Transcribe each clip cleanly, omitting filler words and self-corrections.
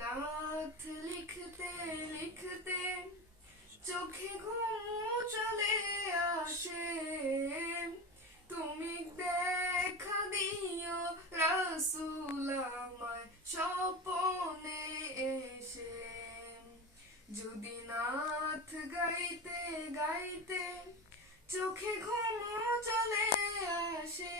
নাথ লিখতে লিখতে চোখে ঘুম চলে আসে, তুমি দেখা দিও রাসূল আমায় স্বপনে এসে। যদি নাথ গাইতে গাইতে চোখে ঘুম চলে আসে,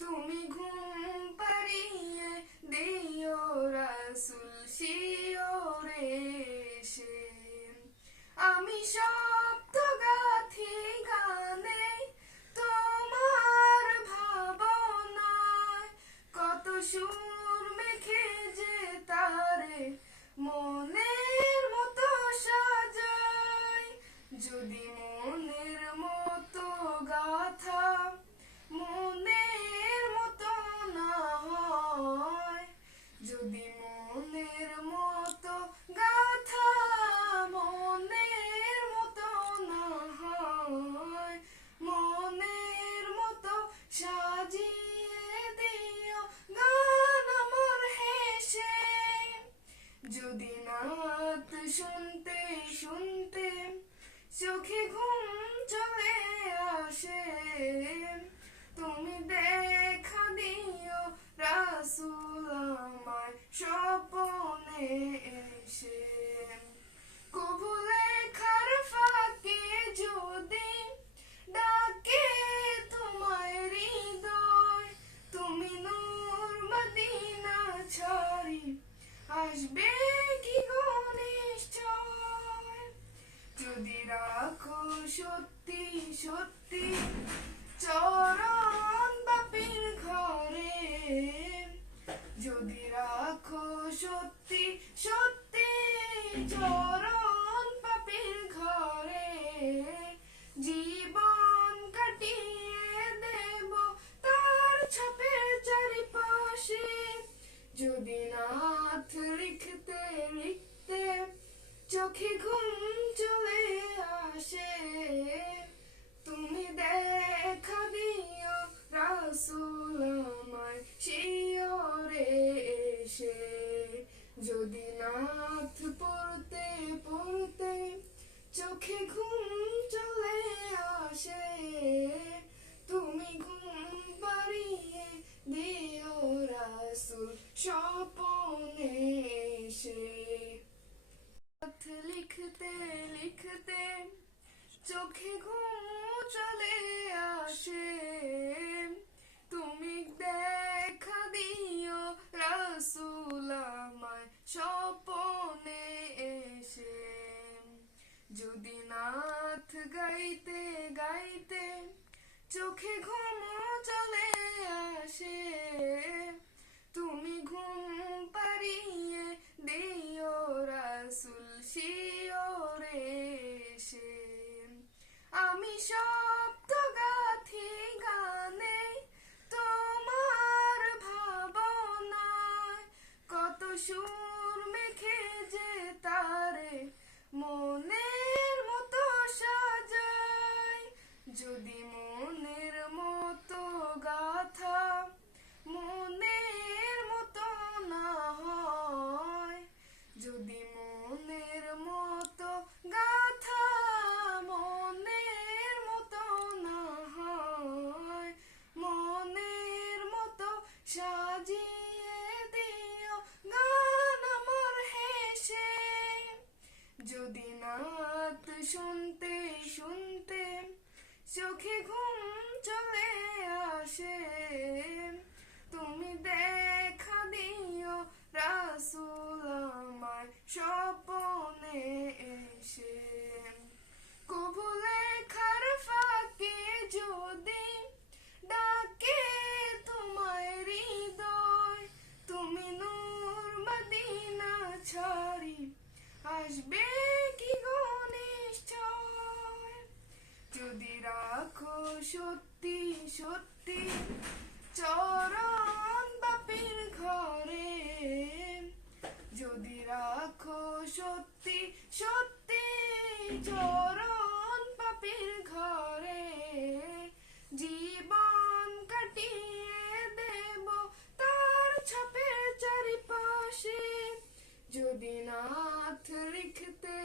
তুমি ঘুম পাড়িয়ে দিও রাসূল শিওরে এসে। আমি শব্দ গাথি গানে তোমার ভাবনায়, কত সুর মেখে যে তারে মনের মতো সাজাই। যদি মনের মতো গাথা মনের মতো না হয়, যদি মনের মতো গাথা মনের মতো না হয়, মনের মতো সাজিয়ে দিও গান আমার হেসে। যদি নাত শুনতে শুনতে চোখে ঘুম চলে আসে, তুমি দেখা দিও রাসূল আমায় স্বপনে এসে। কবু লেখার ফাঁকে যদি ডাকে তোমায় হৃদয়, তুমি নূর মদিনা ছাড়ি আসবে কি গো নিশ্চয়। যদি রাখো সত্যি সত্যি চরণ বাপির ঘরে, যদি রাখো সত্যি সত্যি চরণ বাপির ঘরে, জীবন কাটিয়ে দেব তার ছাপের চারিপাশে। যদি নাথ লিখতে লিখতে চোখে ঘুম চলে আসে, তুমি দেখা দিও রাসূল আমায় শিওরে এসে। যদি নাথ পড়তে পড়তে চোখে ঘুম চলে আসে, তুমি ঘুম পাড়িয়ে দিও রাসূল স্বপনে এসে। নাথ লিখতে লিখতে চোখে ঘুম চলে আসে, তুমি দেখা দিও রাসূল আমায় স্বপনে এসে। যদি নাথ গাইতে গাইতে চোখে ঘুম চলে আসে, তুমি ঘুম পাড়িয়ে দিও রাসূল শিওরে এসে। আমি শব্দ গাথি গানে তোমার ভাবনায়, কত সুর মেখে যে তারে মনের মতো সাজাই। যদি মনের মতো গাথা মনের মতো না হয়, যদি মনের মতো গাথা মনের মতো না হয়, মনের মতো সাজিয়ে দিও গান আমার হেসে। যদি নাত শুনতে শুনতে চোখে ঘুম চলে আসে, তুমি দেখা দিও রাসূল আমায় স্বপনে এসে। কবু লেখার ফাঁকে যদি ডাকে তোমায় হৃদয়, তুমি নূর মদিনা ছাড়ি আসবে কি গো নিশ্চয়। যদি রাখো সত্যি সত্যি চরণ বাপির ঘরে, যদি রাখো সত্যি সত্যি চরণ বাপির ঘরে, জীবন কাটিয়ে দেব তার ছাপের চারিপাশে। যদি নাথ লিখতে